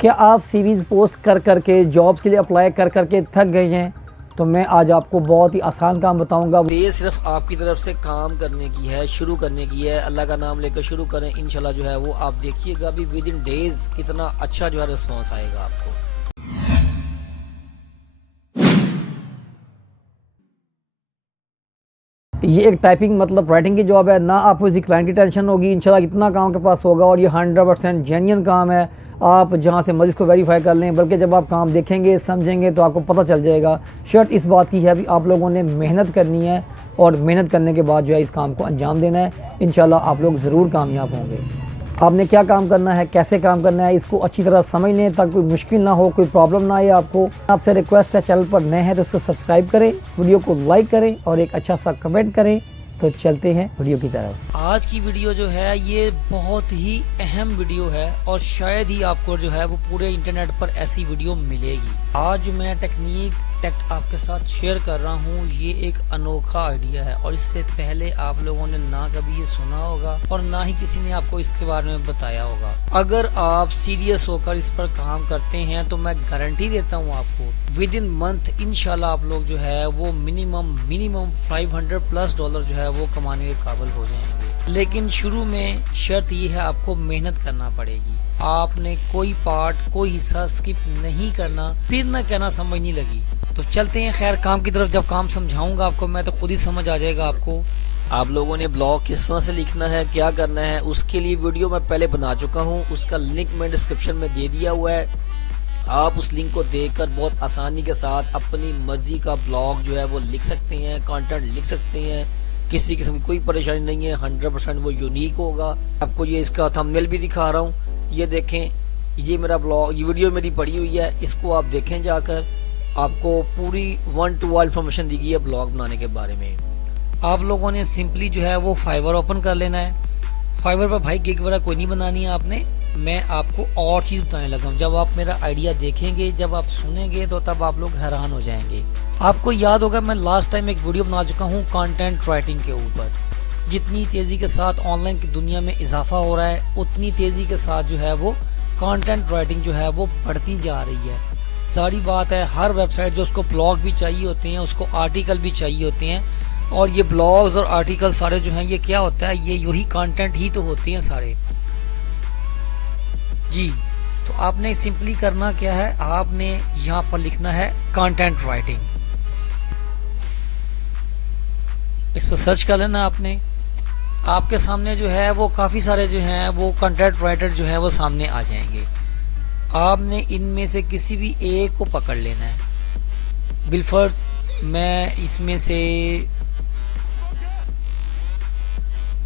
क्या आप CVs post कर करके जॉब्स के लिए अप्लाई कर करके थक गए हैं? तो मैं आज आपको बहुत ही आसान काम बताऊंगा। ये सिर्फ आपकी तरफ से काम करने की है, शुरू करने की है। अल्लाह का नाम लेकर शुरू करें, इंशाल्लाह जो है वो आप देखिएगा अभी विद इन डेज कितना अच्छा जो है रिस्पॉन्स आएगा आपको। ये एक टाइपिंग मतलब राइटिंग की जॉब है, ना आपको किसी क्लाइंट की टेंशन होगी। इंशाल्लाह इतना काम के पास होगा और ये 100% जेन्युइन काम है। आप जहाँ से मर्ज़ी को वेरीफाई कर लें, बल्कि जब आप काम देखेंगे समझेंगे तो आपको पता चल जाएगा। शर्त इस बात की है भी आप लोगों ने मेहनत करनी है और मेहनत करने के बाद जो है इस काम को अंजाम देना है। इंशाल्लाह आप लोग ज़रूर कामयाब होंगे। आपने क्या काम करना है, कैसे काम करना है, इसको अच्छी तरह समझ लें ताकि कोई मुश्किल ना हो, कोई प्रॉब्लम ना आए आपको। आपसे रिक्वेस्ट है, चैनल पर नए हैं तो उसको सब्सक्राइब करें, वीडियो को लाइक करें और एक अच्छा सा कमेंट करें। तो चलते हैं वीडियो की तरफ। आज की वीडियो जो है ये बहुत ही अहम वीडियो है और शायद ही आपको जो है वो पूरे इंटरनेट पर ऐसी वीडियो मिलेगी। आज मैं टेक्ट आपके साथ शेयर कर रहा हूँ। ये एक अनोखा आइडिया है और इससे पहले आप लोगों ने ना कभी ये सुना होगा और ना ही किसी ने आपको इसके बारे में बताया होगा। अगर आप सीरियस होकर इस पर काम करते हैं तो मैं गारंटी देता हूँ आपको विद इन मंथ इंशाल्लाह आप लोग जो है वो मिनिमम $500+ जो है वो कमाने के काबिल हो जाएंगे। लेकिन शुरू में शर्त ये है, आपको मेहनत करना पड़ेगी। आपने कोई पार्ट, कोई हिस्सा स्किप नहीं करना, फिर न कहना समझ नहीं लगी। तो चलते हैं खैर काम की तरफ। जब काम समझाऊंगा आपको मैं तो खुद ही समझ आ जाएगा आपको। आप लोगों ने ब्लॉग किस तरह से लिखना है, क्या करना है, उसके लिए वीडियो मैं पहले बना चुका हूँ। उसका लिंक मैं डिस्क्रिप्शन में दे दिया हुआ है। आप उस लिंक को देखकर बहुत आसानी के साथ अपनी मर्जी का ब्लॉग जो है वो लिख सकते हैं, कंटेंट लिख सकते हैं। किसी किस्म की कोई परेशानी नहीं है, 100% वो यूनिक होगा। आपको ये इसका थंबनेल भी दिखा रहा हूँ, ये देखें। ये मेरा ब्लॉग, ये वीडियो मेरी पड़ी हुई है, इसको आप देखें जाकर। आपको पूरी 1 to 1 इन्फॉर्मेशन दी गई है ब्लॉग बनाने के बारे में। आप लोगों ने सिंपली जो है वो फाइवर ओपन कर लेना है। फाइवर पर भाई गिग वगैरह कोई नहीं बनानी है आपने। मैं आपको और चीज़ बताने लगा हूँ। जब आप मेरा आइडिया देखेंगे, जब आप सुनेंगे तो तब आप लोग हैरान हो जाएंगे। आपको याद होगा मैं लास्ट टाइम एक वीडियो बना चुका हूँ कंटेंट राइटिंग के ऊपर। जितनी तेज़ी के साथ ऑनलाइन की दुनिया में इजाफा हो रहा है, उतनी तेज़ी के साथ जो है वो कंटेंट राइटिंग जो है वो बढ़ती जा रही है। सारी बात है, हर वेबसाइट जो उसको ब्लॉग भी चाहिए होते हैं, उसको आर्टिकल भी चाहिए होते हैं। और ये ब्लॉग्स और आर्टिकल सारे जो हैं ये क्या होता है, ये यही कंटेंट ही तो होते हैं सारे जी। तो आपने सिंपली करना क्या है, आपने यहाँ पर लिखना है कंटेंट राइटिंग। इस पर सर्च कर लेना आपने। आपके सामने जो है वो काफ़ी सारे जो हैं वो कंटेंट राइटर जो है वो सामने आ जाएंगे। आपने इनमें से किसी भी एक को पकड़ लेना है। बिलफर्ज मैं इसमें से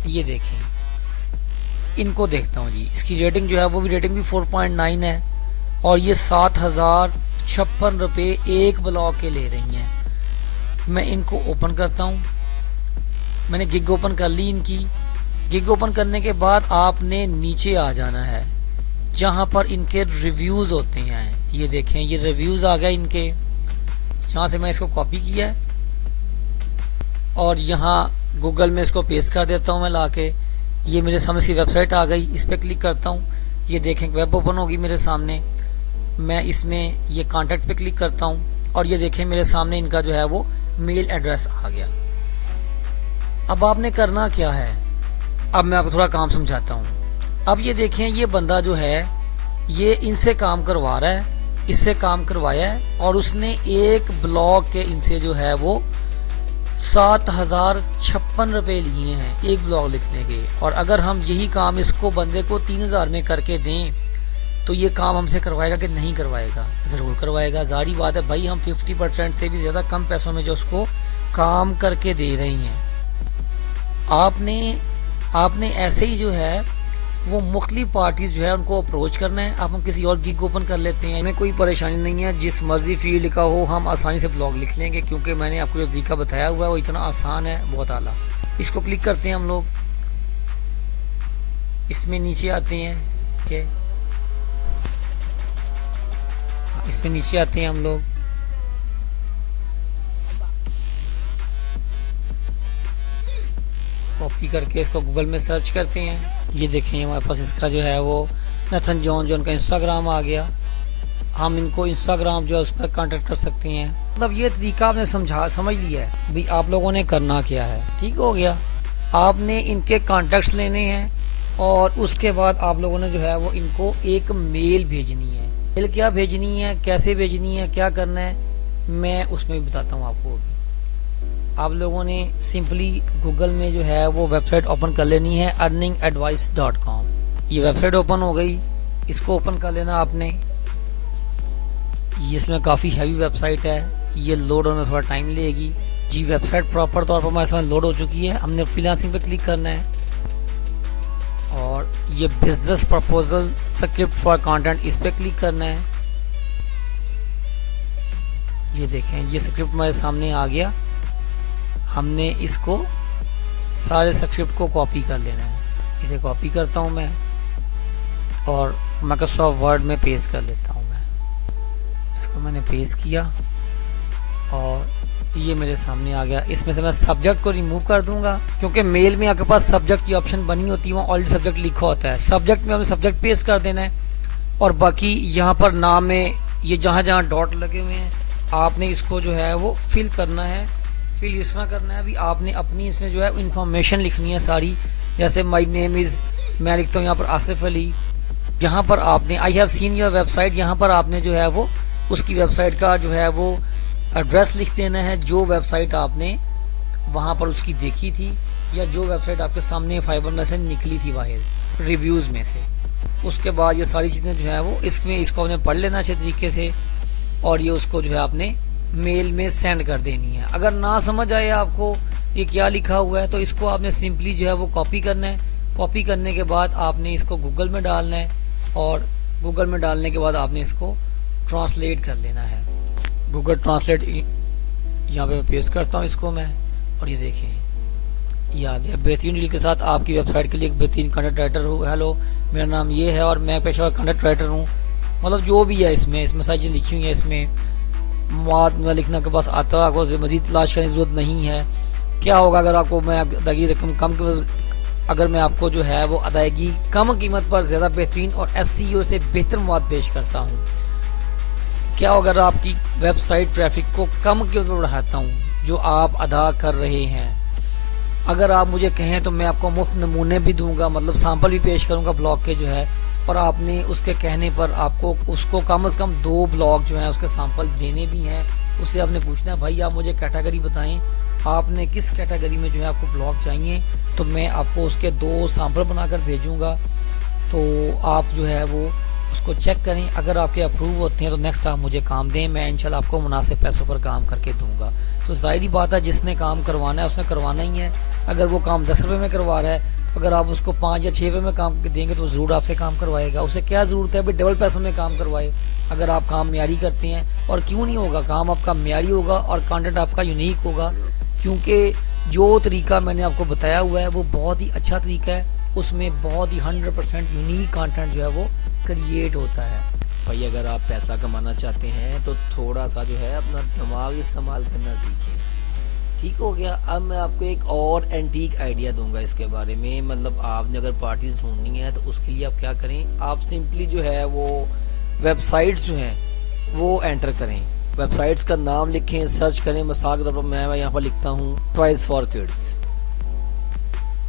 ये देखें, इनको देखता हूँ जी। इसकी रेटिंग जो है वो भी रेटिंग भी 4.9 है और ये 7,056 रुपये एक ब्लॉग के ले रही हैं। मैं इनको ओपन करता हूँ। मैंने गिग ओपन कर ली इनकी। गिग ओपन करने के बाद आपने नीचे आ जाना है जहाँ पर इनके रिव्यूज़ होते हैं। ये देखें, ये रिव्यूज़ आ गए इनके, जहाँ से मैं इसको कॉपी किया है और यहाँ गूगल में इसको पेस्ट कर देता हूँ मैं लाके। ये मेरे सामने इसकी वेबसाइट आ गई, इस पर क्लिक करता हूँ। ये देखें वेब ओपन होगी मेरे सामने। मैं इसमें ये कॉन्टैक्ट पे क्लिक करता हूँ और ये देखें मेरे सामने इनका जो है वो मेल एड्रेस आ गया। अब आपने करना क्या है, अब मैं आपको थोड़ा काम समझाता हूँ। अब ये देखें, ये बंदा जो है ये इनसे काम करवा रहा है, इससे काम करवाया है और उसने एक ब्लॉग के इनसे जो है वो 7,056 रुपये लिए हैं एक ब्लॉग लिखने के। और अगर हम यही काम इसको बंदे को 3,000 में करके दें तो ये काम हमसे करवाएगा कि नहीं करवाएगा? ज़रूर करवाएगा। जारी बात है भाई, हम 50% से भी ज़्यादा कम पैसों में जो उसको काम करके दे रही हैं। आपने ऐसे ही जो है वो मुख्तलिफ पार्टीज जो है उनको अप्रोच करना है। आप हम किसी और गिग ओपन कर लेते हैं, हमें कोई परेशानी नहीं है। जिस मर्जी फील्ड का हो हम आसानी से ब्लॉग लिख लेंगे, क्योंकि मैंने आपको जो तरीका बताया हुआ है वो इतना आसान है, बहुत आला। इसको क्लिक करते हैं हम लोग, इसमें नीचे आते हैं। ठीक है, इसमें नीचे आते हैं हम लोग। कॉपी करके इसको गूगल में सर्च करते हैं। ये देखें हमारे पास इसका जो है वो नथन जॉन का इंस्टाग्राम आ गया। हम इनको इंस्टाग्राम जो है उस पर कांटेक्ट कर सकते हैं। मतलब ये तरीका आपने समझ लिया है भाई आप लोगों ने करना क्या है। ठीक हो गया, आपने इनके कांटेक्ट्स लेने हैं और उसके बाद आप लोगों ने जो है वो इनको एक मेल भेजनी है। मेल क्या भेजनी है, कैसे भेजनी है, क्या करना है, मैं उसमें भी बताता हूँ आपको। आप लोगों ने सिंपली गूगल में जो है वो वेबसाइट ओपन कर लेनी है earningadvice.com। ये वेबसाइट ओपन हो गई, इसको ओपन कर लेना आपने। ये इसमें काफ़ी हैवी वेबसाइट है, ये लोड होने में थोड़ा टाइम लेगी जी। वेबसाइट प्रॉपर तौर पर हमारे इसमें लोड हो चुकी है। हमने फ्रीलांसिंग पे क्लिक करना है और ये business proposal script for content इस पे क्लिक करना है। ये देखें, ये स्क्रिप्ट हमारे सामने आ गया। हमने इसको सारे स्क्रिप्ट को कॉपी कर लेना है। इसे कॉपी करता हूँ मैं और माइक्रोसॉफ्ट वर्ड में पेस्ट कर लेता हूँ मैं। इसको मैंने पेस्ट किया और ये मेरे सामने आ गया। इसमें से मैं सब्जेक्ट को रिमूव कर दूंगा क्योंकि मेल में आपके पास सब्जेक्ट की ऑप्शन बनी होती है, वहाँ ऑलरेडी सब्जेक्ट लिखा होता है। सब्जेक्ट में हमें सब्जेक्ट पेस्ट कर देना है और बाकी यहाँ पर नाम में ये जहाँ जहाँ डॉट लगे हुए हैं आपने इसको जो है वो फिल करना है। फिल इस तरह करना है अभी आपने अपनी इसमें जो है इंफॉर्मेशन लिखनी है सारी। जैसे माई नेम इज़, मैं लिखता हूँ यहाँ पर आसिफ अली। यहाँ पर आपने I have seen your website, यहाँ पर आपने जो है वो उसकी वेबसाइट का जो है वो एड्रेस लिख देना है, जो वेबसाइट आपने वहाँ पर उसकी देखी थी या जो वेबसाइट आपके सामने फाइबर में से निकली थी बाहर रिव्यूज़ में से। उसके बाद ये सारी चीज़ें जो है वो इसमें इसको आपने पढ़ लेना अच्छे तरीके से और ये उसको जो है आपने मेल में सेंड कर देनी है। अगर ना समझ आए आपको ये क्या लिखा हुआ है तो इसको आपने सिंपली जो है वो कॉपी करना है। कॉपी करने के बाद आपने इसको गूगल में डालना है और गूगल में डालने के बाद आपने इसको ट्रांसलेट कर लेना है। गूगल ट्रांसलेट यहाँ पे मैं पेस्ट करता हूँ इसको मैं और ये देखें ये आ गया बेहतरीन डील के साथ आपकी वेबसाइट के लिए एक बेहतरीन कंटेंट राइटर हूँ। हेलो, मेरा नाम ये है और मैं पेशेवर कंटेंट राइटर हूँ। मतलब जो भी है इसमें सारी चीज़ें लिखी हुई है। इसमें मौत में लिखना के पास आता है, आपको मजीद तलाश करने की जरूरत नहीं है। क्या होगा अगर आपको मैं अदायगी रकम कम, अगर मैं आपको जो है वो अदायगी कम कीमत पर ज़्यादा बेहतरीन और SEO से बेहतर मौत पेश करता हूँ। क्या होगा अगर आपकी वेबसाइट ट्रैफिक को कम कीमत पर बढ़ाता हूँ जो आप अदा कर रहे हैं। अगर आप मुझे कहें तो मैं आपको मुफ्त नमूने भी दूंगा, मतलब सैंपल भी पेश करूंगा ब्लॉग के जो है, और आपने उसके कहने पर आपको उसको कम से कम 2 ब्लॉग जो हैं उसके सैंपल देने भी हैं। उससे आपने पूछना है भाई आप मुझे कैटेगरी बताएं, आपने किस कैटेगरी में जो है आपको ब्लॉग चाहिए, तो मैं आपको उसके 2 सैंपल बनाकर भेजूंगा। तो आप जो है वो उसको चेक करें। अगर आपके अप्रूव होते हैं तो नेक्स्ट आप मुझे काम दें, मैं इंशाल्लाह आपको मुनासिब पैसों पर काम करके दूंगा। तो जाहिर बात है जिसने काम करवाना है उसने करवाना ही है। अगर वो काम 10 रुपये में करवा रहा है तो अगर आप उसको 5 या 6 रुपये में काम देंगे तो ज़रूर आपसे काम करवाएगा। उसे क्या ज़रूरत है भाई डबल पैसों में काम करवाए अगर आप काम म्यारी करते हैं। और क्यों नहीं होगा, काम आपका म्यारी होगा और कंटेंट आपका यूनिक होगा, क्योंकि जो तरीका मैंने आपको बताया हुआ है वो बहुत ही अच्छा तरीका है। उसमें बहुत ही 100% यूनिक कंटेंट जो है वो क्रिएट होता है। भाई अगर आप पैसा कमाना चाहते हैं तो थोड़ा सा जो है अपना दिमाग इस्तेमाल करना सीखें। ठीक हो गया। अब मैं आपको एक और एंटीक आइडिया दूंगा इसके बारे में। मतलब आपने अगर पार्टीज ढूंढनी है तो उसके लिए आप क्या करें, आप सिंपली जो है वो वेबसाइट्स जो हैं वो एंटर करें, वेबसाइट्स का नाम लिखें, सर्च करें। मिसाल के तौर पर मैं यहाँ पर लिखता हूँ टॉयज फॉर किड्स।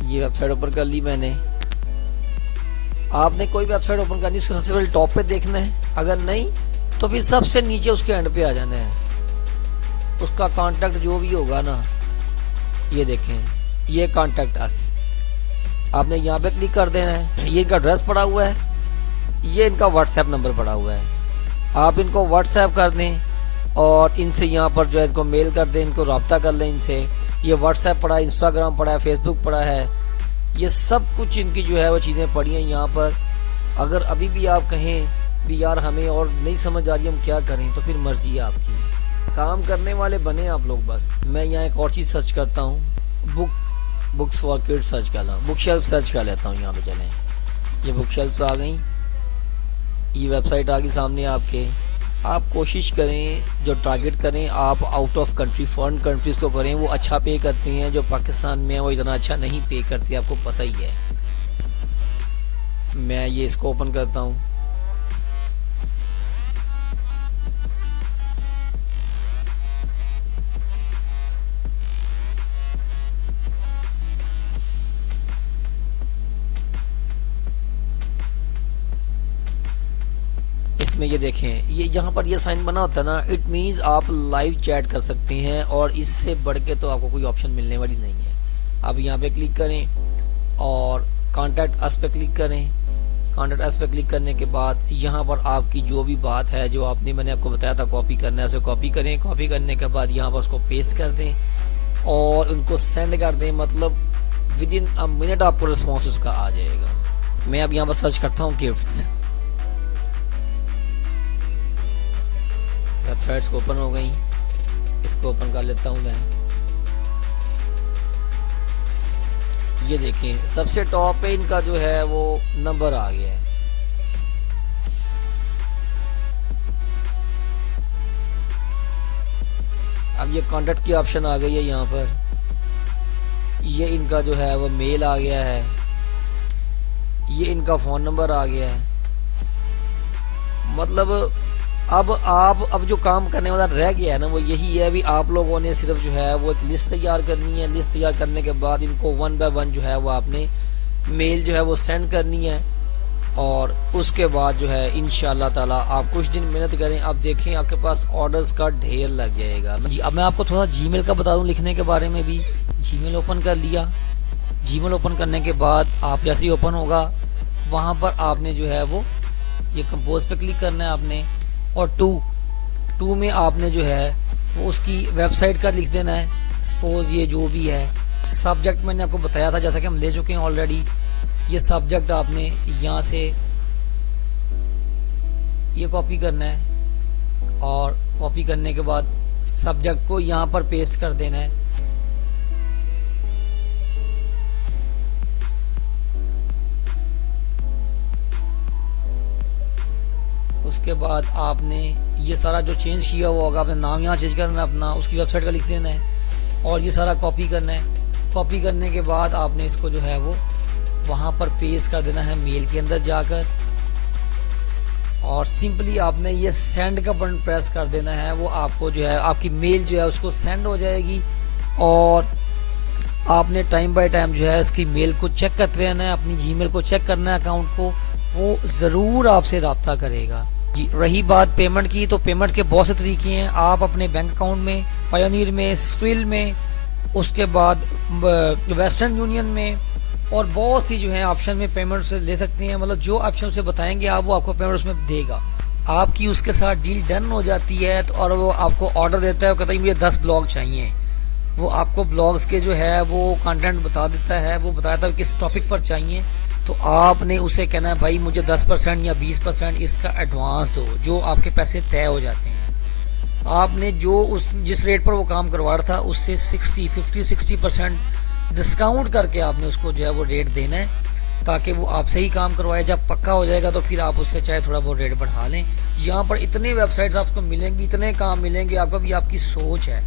ये वेबसाइट ओपन कर ली मैंने। आपने कोई वेबसाइट ओपन करनी उसको सबसे पहले टॉप पे देखना है, अगर नहीं तो फिर सबसे नीचे उसके एंड पे आ जाना है। उसका कांटेक्ट जो भी होगा ना, ये देखें ये कांटेक्ट अस, आपने यहाँ पे क्लिक कर देना है। ये इनका एड्रेस पड़ा हुआ है, ये इनका व्हाट्सएप नंबर पड़ा हुआ है। आप इनको व्हाट्सएप कर दें और इनसे यहाँ पर जो है इनको मेल कर दें, इनको रब्ता कर लें इनसे। ये व्हाट्सएप पड़ा है, इंस्टाग्राम पड़ा है, फेसबुक पड़ा है, ये सब कुछ इनकी जो है वो चीज़ें पड़ी हैं यहाँ पर। अगर अभी भी आप कहें भी यार हमें और नहीं समझ आ रही हम क्या करें, तो फिर मर्जी है आपकी, काम करने वाले बने आप लोग बस। मैं यहाँ एक और चीज़ सर्च करता हूँ, बुक्स फॉर किड्स सर्च कर ला, बुक शेल्फ सर्च कर लेता हूँ। यहाँ पे चलें, ये बुक शेल्फ आ गई, ये वेबसाइट आ गई सामने आपके। आप कोशिश करें जो टारगेट करें आप out of country, foreign countries को करें, वो अच्छा पे करते हैं। जो पाकिस्तान में है वो इतना अच्छा नहीं पे करते, आपको पता ही है। मैं ये इसको ओपन करता हूँ, इसमें ये देखें, ये जहाँ पर ये साइन बना होता है ना, इट मीन्स आप लाइव चैट कर सकते हैं और इससे बढ़ के तो आपको कोई ऑप्शन मिलने वाली नहीं है। आप यहाँ पे क्लिक करें और कॉन्टैक्ट अस पे क्लिक करें। कॉन्टैक्ट अस पे क्लिक करने के बाद यहाँ पर आपकी जो भी बात है, जो मैंने आपको बताया था कॉपी करना है, उसे कॉपी करें। कॉपी करने के बाद यहाँ पर उसको पेस्ट कर दें और उनको सेंड कर दें। मतलब विद इन अ मिनट आपको रिस्पॉन्स उसका आ जाएगा। मैं अब यहाँ पर सर्च करता हूँ गिफ्ट्स। वेबसाइट्स को ओपन हो गई, इसको ओपन कर लेता हूँ मैं। ये देखें, सबसे टॉप पे इनका जो है वो नंबर आ गया है। अब ये कॉन्टैक्ट की ऑप्शन आ गई है यहाँ पर। ये इनका जो है वो मेल आ गया है, ये इनका फोन नंबर आ गया है। मतलब अब जो काम करने वाला रह गया है ना, वो यही है। अभी आप लोगों ने सिर्फ जो है वो एक लिस्ट तैयार करनी है। लिस्ट तैयार करने के बाद इनको 1 बाय 1 जो है वो आपने मेल जो है वो सेंड करनी है और उसके बाद जो है इंशाल्लाह ताला आप कुछ दिन मेहनत करें, आप देखें आपके पास ऑर्डर्स का ढेर लग जाएगा जी। अब मैं आपको थोड़ा जीमेल का बता दूं लिखने के बारे में भी। जीमेल ओपन कर लिया। जीमेल ओपन करने के बाद आप जैसे ही ओपन होगा वहाँ पर आपने जो है वो ये कंपोज पे क्लिक करना है आपने, और टू में आपने जो है वो उसकी वेबसाइट का लिख देना है। सपोज ये जो भी है सब्जेक्ट मैंने आपको बताया था, जैसा कि हम ले चुके हैं ऑलरेडी। ये सब्जेक्ट आपने यहाँ से ये कॉपी करना है और कॉपी करने के बाद सब्जेक्ट को यहाँ पर पेस्ट कर देना है। उसके बाद आपने ये सारा जो चेंज किया हुआ होगा, आपने नाम यहाँ चेंज करना है अपना, उसकी वेबसाइट का लिख देना है और ये सारा कॉपी करना है। कॉपी करने के बाद आपने इसको जो है वो वहाँ पर पेस्ट कर देना है मेल के अंदर जाकर, और सिंपली आपने ये सेंड का बटन प्रेस कर देना है। वो आपको जो है आपकी मेल जो है उसको सेंड हो जाएगी और आपने टाइम बाय टाइम जो है इसकी मेल को चेक करते रहना है, अपनी जीमेल को चेक करना है, अकाउंट को। वो ज़रूर आपसे रब्ता करेगा जी। रही बात पेमेंट की, तो पेमेंट के बहुत से तरीके हैं। आप अपने बैंक अकाउंट में, पायोनियर में, स्क्रिल में, उसके बाद वेस्टर्न यूनियन में और बहुत सी जो है ऑप्शन में पेमेंट से ले सकते हैं। मतलब जो ऑप्शन से बताएंगे आप, वो आपको पेमेंट उसमें देगा। आपकी उसके साथ डील डन हो जाती है तो और वो आपको ऑर्डर देता है, वो कहता है मुझे 10 ब्लॉग चाहिए। वो आपको ब्लॉग्स के जो है वो कंटेंट बता देता है, वो बताता है किस टॉपिक पर चाहिए। तो आपने उसे कहना है भाई मुझे 10% या 20% इसका एडवांस दो, जो आपके पैसे तय हो जाते हैं। आपने जो जिस रेट पर वो काम करवा रहा था उससे 50-60% डिस्काउंट करके आपने उसको जो है वो रेट देना है, ताकि वो आपसे ही काम करवाए। जब पक्का हो जाएगा तो फिर आप उससे चाहे थोड़ा बहुत रेट बढ़ा लें। यहाँ पर इतने वेबसाइट्स आपको मिलेंगी, इतने काम मिलेंगे आपको, भी आपकी सोच है।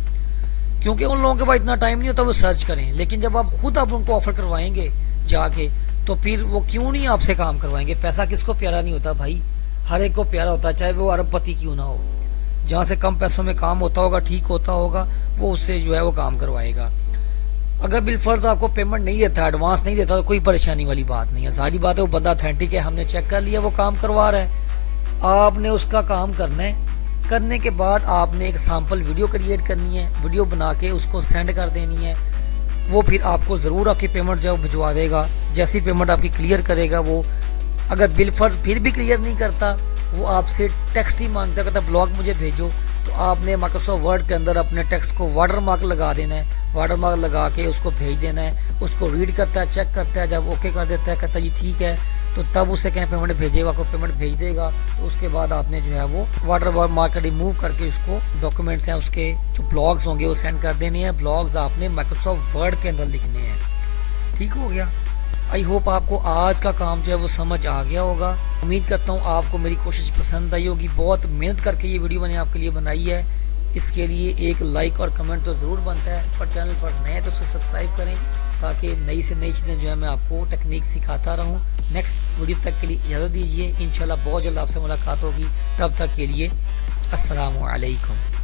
क्योंकि उन लोगों के पास इतना टाइम नहीं होता वो सर्च करें, लेकिन जब आप खुद आप उनको ऑफर करवाएंगे जाके, तो फिर वो क्यों नहीं आपसे काम करवाएंगे। पैसा किसको प्यारा नहीं होता भाई, हर एक को प्यारा होता है, चाहे वो अरबपति क्यों ना हो। जहाँ से कम पैसों में काम होता होगा, ठीक होता होगा, वो उससे जो है वो काम करवाएगा। अगर बिलफर्ज आपको पेमेंट नहीं देता, एडवांस नहीं देता, तो कोई परेशानी वाली बात नहीं है। सारी बात है, वो बंदा अथेंटिक है, हमने चेक कर लिया वो काम करवा रहा है। आपने उसका काम करना है। करने के बाद आपने एक सैंपल वीडियो क्रिएट करनी है, वीडियो बना के उसको सेंड कर देनी है। वो फिर आपको ज़रूर आपकी पेमेंट जो भिजवा देगा। जैसी पेमेंट आपकी क्लियर करेगा वो, अगर बिलफर्ज फिर भी क्लियर नहीं करता, वो आपसे टेक्स्ट ही मांगता है, कहता ब्लॉग मुझे भेजो। तो आपने माइक्रोसॉफ्ट वर्ड के अंदर अपने टेक्स्ट को वाटर मार्क लगा देना है। वाटर मार्क लगा के उसको भेज देना है। उसको रीड करता है, चेक करता है, जब ओके कर देता है, कहता है ये ठीक है, तो तब उसे कहीं पेमेंट भेजेगा, आपको पेमेंट भेज देगा। तो उसके बाद आपने जो है वो वाटर मार्क रिमूव करके उसको डॉक्यूमेंट्स हैं उसके जो ब्लॉग्स होंगे वो सेंड कर देने हैं। ब्लॉग्स आपने माइक्रोसॉफ्ट वर्ड के अंदर लिखने हैं। ठीक हो गया। आई होप आपको आज का काम जो है वो समझ आ गया होगा। उम्मीद करता हूँ आपको मेरी कोशिश पसंद आई होगी। बहुत मेहनत करके ये वीडियो मैंने आपके लिए बनाई है। इसके लिए एक लाइक और कमेंट तो ज़रूर बनता है। पर चैनल पर नए तो उसे सब्सक्राइब करें, ताकि नई से नई चीज़ें जो है मैं आपको टेक्निक सिखाता रहूँ। नेक्स्ट वीडियो तक के लिए इजाज़त दीजिए। इंशाल्लाह बहुत जल्द आपसे मुलाकात होगी। तब तक के लिए अस्सलामु अलैकुम।